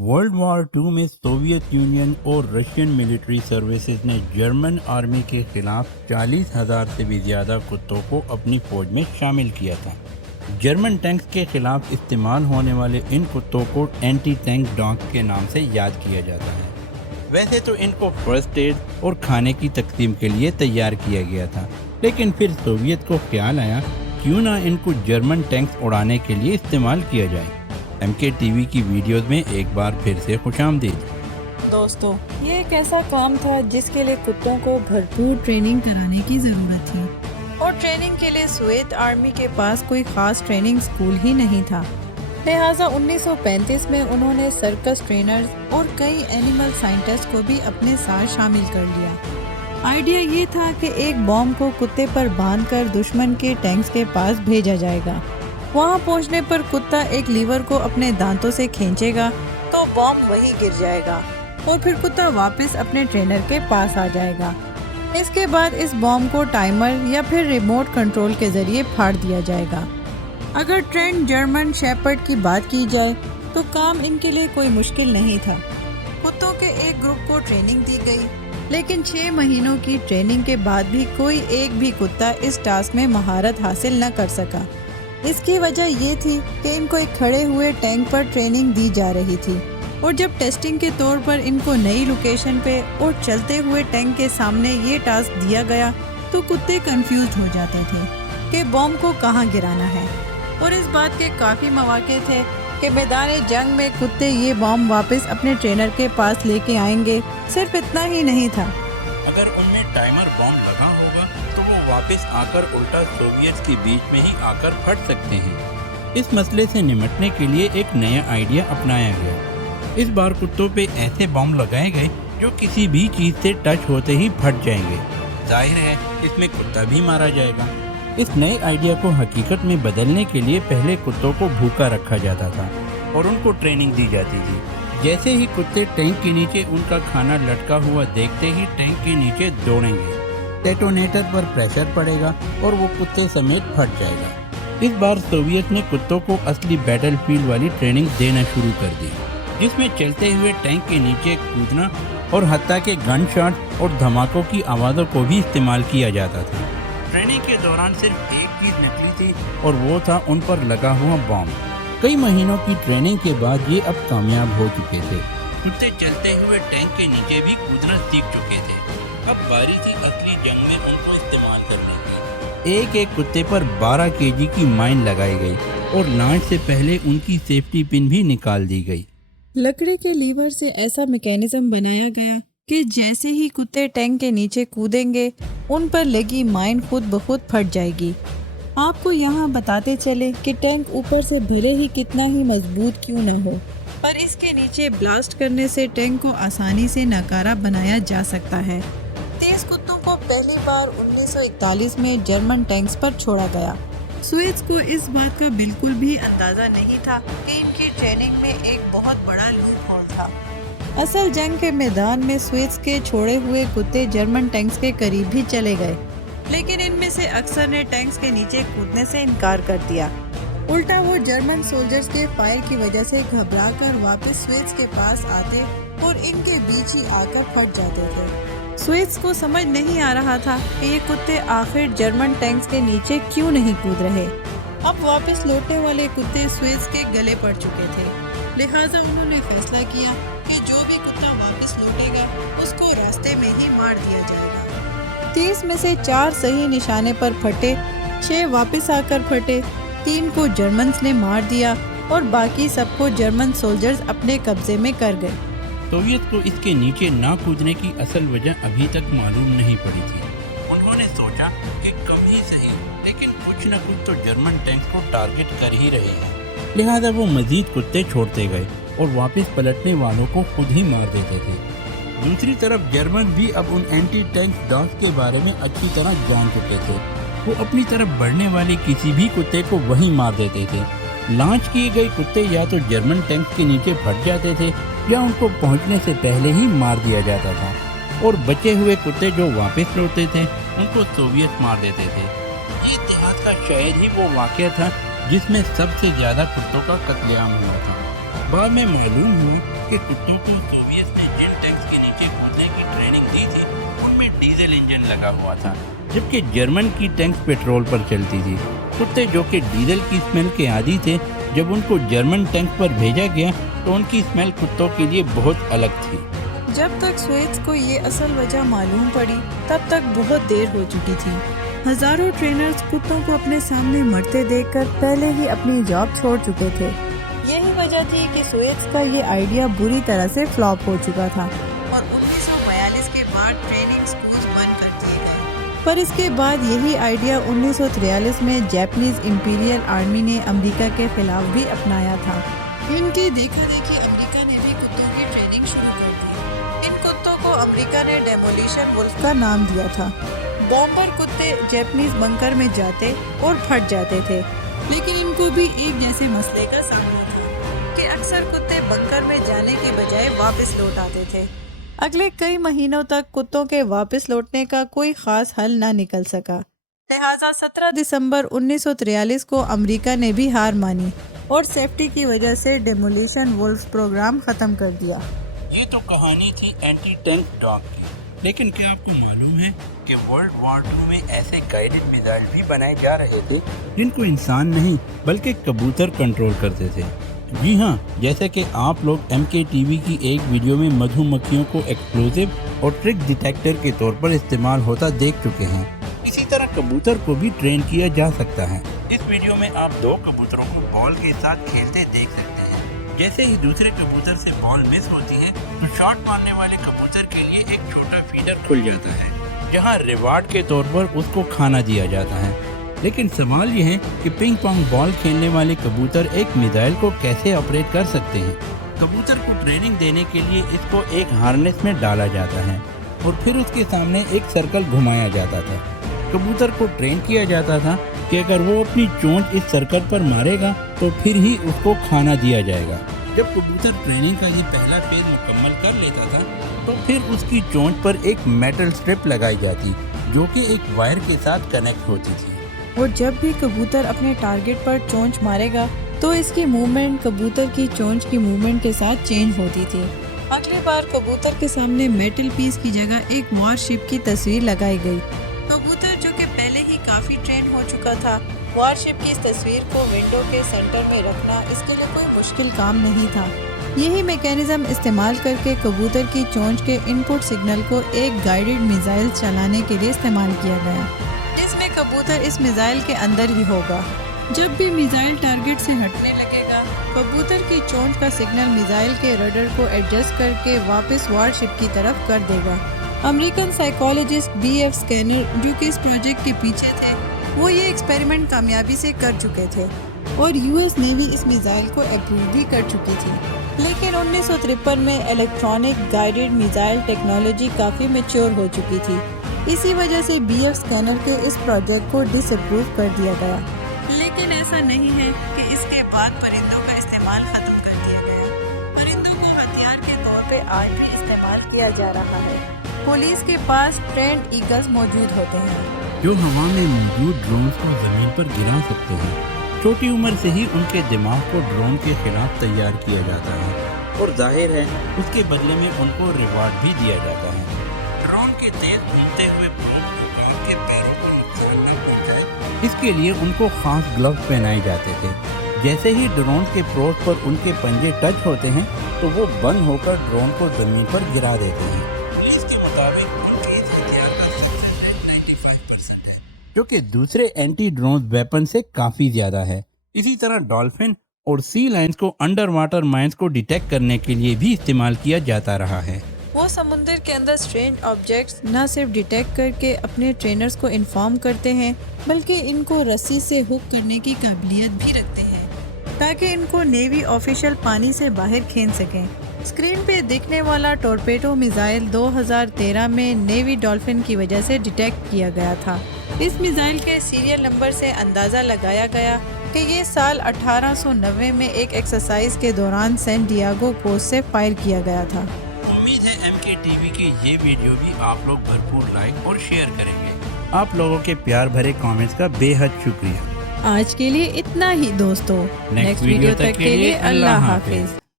World war to में Soviet union और Russian military services ने जर्मन आर्मी के खिलाफ 40,000 से भी ज़्यादा कुत्तों को अपनी फौज में शामिल किया था। जर्मन टैंक्स के खिलाफ इस्तेमाल होने वाले इन कुत्तों को एंटी टैंक डॉग के नाम से याद किया जाता है। वैसे तो इनको फर्स्ट एड और खाने की तकसीम के लिए तैयार किया गया था, लेकिन फिर सोवियत को ख्याल आया क्यों ना इनको जर्मन टैंक्स उड़ाने के लिए इस्तेमाल किया जाए। MK TV की वीडियोस में एक बार फिर से खुशामदीद। दोस्तों, ये एक ऐसा काम था जिसके लिए कुत्तों को भरपूर ट्रेनिंग कराने की ज़रूरत थी और ट्रेनिंग के लिए सोवियत आर्मी के पास कोई ख़ास ट्रेनिंग स्कूल ही नहीं था। लिहाजा 1935 में उन्होंने सर्कस ट्रेनर्स और कई एनिमल साइंटिस्ट को भी अपने साथ शामिल कर लिया। आइडिया ये था कि एक बॉम्ब को कुत्ते पर बांधकर दुश्मन के टैंक्स के पास भेजा जाएगा। वहाँ पहुँचने पर कुत्ता एक लीवर को अपने दांतों से खींचेगा तो बॉम्ब वहीं गिर जाएगा और फिर कुत्ता वापस अपने ट्रेनर के पास आ जाएगा। इसके बाद इस बॉम्ब को टाइमर या फिर रिमोट कंट्रोल के जरिए फाड़ दिया जाएगा। अगर ट्रेंड जर्मन शेपर्ड की बात की जाए तो काम इनके लिए कोई मुश्किल नहीं था। कुत्तों के एक ग्रुप को ट्रेनिंग दी गई, लेकिन 6 महीनों की ट्रेनिंग के बाद भी कोई एक भी कुत्ता इस टास्क में महारत हासिल न कर सका। इसकी वजह ये थी कि इनको एक खड़े हुए टैंक पर ट्रेनिंग दी जा रही थी और जब टेस्टिंग के तौर पर इनको नई लोकेशन पे और चलते हुए टैंक के सामने ये टास्क दिया गया तो कुत्ते कंफ्यूज हो जाते थे कि बॉम्ब को कहाँ गिराना है। और इस बात के काफ़ी मौके थे कि मैदान जंग में कुत्ते ये बॉम्ब वापस अपने ट्रेनर के पास लेके आएंगे। सिर्फ इतना ही नहीं था, अगर उनमें टाइमर बॉम्ब लगा होगा तो वो वापस आकर उल्टा सोवियत के बीच में ही आकर फट सकते हैं। इस मसले से निपटने के लिए एक नया आइडिया अपनाया गया। इस बार कुत्तों पे ऐसे बॉम्ब लगाए गए जो किसी भी चीज़ से टच होते ही फट जाएंगे। जाहिर है इसमें कुत्ता भी मारा जाएगा। इस नए आइडिया को हकीकत में बदलने के लिए पहले कुत्तों को भूखा रखा जाता था और उनको ट्रेनिंग दी जाती थी। जैसे ही कुत्ते टैंक के नीचे उनका खाना लटका हुआ देखते ही टैंक के नीचे दौड़ेंगे, डेटोनेटर पर प्रेशर पड़ेगा और वो कुत्ते समेत फट जाएगा। इस बार सोवियत ने कुत्तों को असली बैटलफील्ड वाली ट्रेनिंग देना शुरू कर दी, जिसमें चलते हुए टैंक के नीचे कूदना और हत्ता के गन शॉट और धमाकों की आवाज़ों को भी इस्तेमाल किया जाता था। ट्रेनिंग के दौरान सिर्फ एक चीज़ नकली थी और वो था उन पर लगा हुआ बॉम्ब। कई महीनों की ट्रेनिंग के बाद ये अब कामयाब हो चुके थे। कुत्ते चलते हुए टैंक के नीचे भी कूदना सीख चुके थे। अब बारी थी असली जंग में उनको इस्तेमाल करने की। एक एक कुत्ते पर 12 kg की माइन लगाई गई और लॉन्च से पहले उनकी सेफ्टी पिन भी निकाल दी गई। लकड़ी के लीवर से ऐसा मैकेनिज्म बनाया गया कि जैसे ही कुत्ते टैंक के नीचे कूदेंगे उन पर लगी माइन खुद ब खुद फट जाएगी। आपको यहाँ बताते चले कि टैंक ऊपर से भले ही कितना ही मजबूत क्यों न हो, पर इसके नीचे ब्लास्ट करने से टैंक को आसानी से नकारा बनाया जा सकता है। तेज कुत्तों को पहली बार 1941 में जर्मन टैंक्स पर छोड़ा गया। सोवियत को इस बात का बिल्कुल भी अंदाजा नहीं था कि इनकी ट्रेनिंग में एक बहुत बड़ा लूप होल था। असल जंग के मैदान में सोवियत के छोड़े हुए कुत्ते जर्मन टैंक्स के करीब भी चले गए, लेकिन इनमें से अक्सर ने टैंक्स के नीचे कूदने से इनकार कर दिया। उल्टा वो जर्मन सोल्जर्स के फायर की वजह से घबराकर वापस सोवियत के पास आते और इनके बीच ही आकर फट जाते थे। सोवियत को समझ नहीं आ रहा था कि ये कुत्ते आखिर जर्मन टैंक्स के नीचे क्यों नहीं कूद रहे। अब वापस लौटने वाले कुत्ते सोवियत के गले पड़ चुके थे, लिहाजा उन्होंने फैसला किया कि जो भी कुत्ता वापस लौटेगा उसको रास्ते में ही मार दिया जाएगा। 30 में से 4 सही निशाने पर फटे, 6 वापस आकर फटे, 3 को जर्मन्स ने मार दिया और बाकी सबको जर्मन सोल्जर्स अपने कब्जे में कर गए। सोवियत को इसके नीचे ना कूदने की असल वजह अभी तक मालूम नहीं पड़ी थी। उन्होंने सोचा कि कम ही सही, लेकिन कुछ न कुछ तो जर्मन टैंक को टारगेट कर ही रहे हैं। लिहाजा वो मजीद कुत्ते छोड़ते गए और वापस पलटने वालों को खुद ही मार देते थे। दूसरी तरफ जर्मन भी अब उन एंटी टैंक डॉग्स के बारे में अच्छी तरह जान चुके थे। वो अपनी तरफ बढ़ने वाले किसी भी कुत्ते को वहीं मार देते थे। लॉन्च किए गए कुत्ते या तो जर्मन टैंक के नीचे फट जाते थे या उनको पहुंचने से पहले ही मार दिया जाता था और बचे हुए कुत्ते जो वापस लौटते थे उनको सोवियत मार देते थे। ये इतिहास का शायद ही वो वाक़या था जिसमें सबसे ज़्यादा कुत्तों का कत्लेआम हुआ था। बाद में मालूम हुआ के कुत्तों को सोवियत ने जिन टैंक्स के नीचे कूदने की ट्रेनिंग दी थी उनमें डीजल इंजन लगा हुआ था, जबकि जर्मन की टैंक्स पेट्रोल पर चलती थी। कुत्ते जो कि डीजल की स्मेल के आदी थे, जब उनको जर्मन टैंक पर भेजा गया तो उनकी स्मेल कुत्तों के लिए बहुत अलग थी। जब तक सुएज को ये असल वजह मालूम पड़ी तब तक बहुत देर हो चुकी थी। हजारों ट्रेनर्स कुत्तों को अपने सामने मरते देखकर पहले ही अपनी जॉब छोड़ चुके थे। यही वजह थी कि सुएज का ये आइडिया बुरी तरह से फ्लॉप हो चुका था और 1942 के बाद ट्रेनिंग स्कूल्स बंद कर दिए गए। पर इसके बाद यही आइडिया 1943 में जापानीज इंपीरियल आर्मी ने अमेरिका के खिलाफ भी अपनाया था। इनकी देखा देखी अमेरिका ने भी कुत्तों की ट्रेनिंग शुरू कर दी। इन कुत्तों को अमेरिका ने डेमोलिशन वुल्फ का नाम दिया था। बॉम्बर कुत्ते जापानीज बंकर में जाते और फट जाते थे, लेकिन इनको भी एक जैसे मसले का सामना था कि अक्सर कुत्ते बंकर में जाने के बजाय वापस लौट आते थे। अगले कई महीनों तक कुत्तों के वापस लौटने का कोई खास हल ना निकल सका। लिहाजा 17 दिसंबर 1943 को अमेरिका ने भी हार मानी और सेफ्टी की वजह से डेमोलिशन वुल्फ प्रोग्राम खत्म कर दिया। ये तो कहानी थी एंटी टैंक डॉग की, लेकिन क्या आपको मालूम है कि वर्ल्ड वॉर 2 में ऐसे गाइडेड मिसाइल भी बनाए जा रहे थे जिनको इंसान नहीं बल्कि कबूतर कंट्रोल करते थे। जी हाँ, जैसे कि आप लोग MKTV की एक वीडियो में मधुमक्खियों को एक्सप्लोजिव और ट्रिक डिटेक्टर के तौर पर इस्तेमाल होता देख चुके हैं। इसी तरह कबूतर को भी ट्रेन किया जा सकता है। इस वीडियो में आप 2 कबूतरों को बॉल के साथ खेलते देख सकते हैं। जैसे ही दूसरे कबूतर से बॉल मिस होती है तो शॉट मारने वाले कबूतर के लिए एक छोटा फीडर खुल जाता है, जहां रिवार्ड के तौर पर उसको खाना दिया जाता है। लेकिन सवाल यह है कि पिंग पोंग बॉल खेलने वाले कबूतर एक मिसाइल को कैसे ऑपरेट कर सकते हैं। कबूतर को ट्रेनिंग देने के लिए इसको एक हार्नेस में डाला जाता है और फिर उसके सामने एक सर्कल घुमाया जाता था। कबूतर को ट्रेन किया जाता था कि अगर वो अपनी चोंच इस सर्कल पर मारेगा तो फिर ही उसको खाना दिया जाएगा। जब कबूतर ट्रेनिंग का ये पहला फेज मुकम्मल कर लेता था तो फिर उसकी चोंच पर एक मेटल स्ट्रिप लगाई जाती जो कि एक वायर के साथ कनेक्ट होती थी। और जब भी कबूतर अपने टारगेट पर चोंच मारेगा तो इसकी मूवमेंट कबूतर की चोंच की मूवमेंट के साथ चेंज होती थी। अगली बार कबूतर के सामने मेटल पीस की जगह एक वॉरशिप की तस्वीर लगाई गई। कबूतर जो कि पहले ही काफी ट्रेन हो चुका था, वॉरशिप की इस तस्वीर को विंडो के सेंटर में रखना इसके लिए कोई मुश्किल काम नहीं था। यही मैकेनिज्म इस्तेमाल करके कबूतर की चोंच के इनपुट सिग्नल को एक गाइडेड मिसाइल चलाने के लिए इस्तेमाल किया गया। इसमें कबूतर इस मिसाइल के अंदर ही होगा। जब भी मिसाइल टारगेट से हटने लगेगा, कबूतर की चोंच का सिग्नल मिसाइल के रडर को एडजस्ट करके वापस वॉरशिप की तरफ कर देगा। अमेरिकन साइकोलॉजिस्ट BF स्कैनर जो कि इस प्रोजेक्ट के पीछे थे, वो ये एक्सपेरिमेंट कामयाबी से कर चुके थे और US नेवी इस मिसाइल को अप्रूव भी कर चुकी थी। लेकिन 1953 में इलेक्ट्रॉनिक गाइडेड मिसाइल टेक्नोलॉजी काफ़ी मैच्योर हो चुकी थी। इसी वजह से BF स्कैनर के इस प्रोजेक्ट को डिसअप्रूव कर दिया गया। लेकिन ऐसा नहीं है कि इसके बाद परिंदों का इस्तेमाल खत्म कर दिया गया। परिंदों को हथियार के तौर पे आज भी इस्तेमाल किया जा रहा है। पुलिस के पास ट्रेंड ईगल्स मौजूद होते हैं जो हवा में मौजूद ड्रोन को जमीन पर गिरा सकते हैं। छोटी उम्र से ही उनके दिमाग को ड्रोन के खिलाफ तैयार किया जाता है और जाहिर है उसके बदले में उनको रिवार्ड भी दिया जाता है। ड्रोन के तेज घूमते हुए प्रोब को के पैरों को नुकसान न पहुंचाए, इसके लिए उनको खास ग्लव्स पहनाए जाते थे। जैसे ही ड्रोन के प्रोब पर उनके पंजे टच होते हैं तो वो बंद होकर ड्रोन को जमीन पर गिरा देते हैं। पुलिस के मुताबिक उनके इस हथियार का सक्सेस रेट 95% है, जो कि दूसरे एंटी ड्रोन वेपन से काफी ज्यादा है। इसी तरह डॉल्फिन और सी लायंस को अंडर वाटर माइंस को डिटेक्ट करने के लिए भी इस्तेमाल किया जाता रहा है। वो समुद्र के अंदर स्ट्रेंज ऑब्जेक्ट्स न सिर्फ डिटेक्ट करके अपने ट्रेनर्स को इन्फॉर्म करते हैं, बल्कि इनको रस्सी से हुक करने की काबिलियत भी रखते हैं ताकि इनको नेवी ऑफिशियल पानी से बाहर खींच सकें। स्क्रीन पे दिखने वाला टॉर्पेडो मिसाइल 2013 में नेवी डॉल्फिन की वजह से डिटेक्ट किया गया था। इस मिसाइल के सीरियल नंबर से अंदाज़ा लगाया गया कि ये साल 1890 में एक एक्सरसाइज के दौरान सैन डिएगो कोस्ट से फायर किया गया था। उम्मीद है MKTV की ये वीडियो भी आप लोग भरपूर लाइक और शेयर करेंगे। आप लोगों के प्यार भरे कमेंट्स का बेहद शुक्रिया। आज के लिए इतना ही दोस्तों। नेक्स्ट वीडियो तक के लिए अल्लाह हाफिज।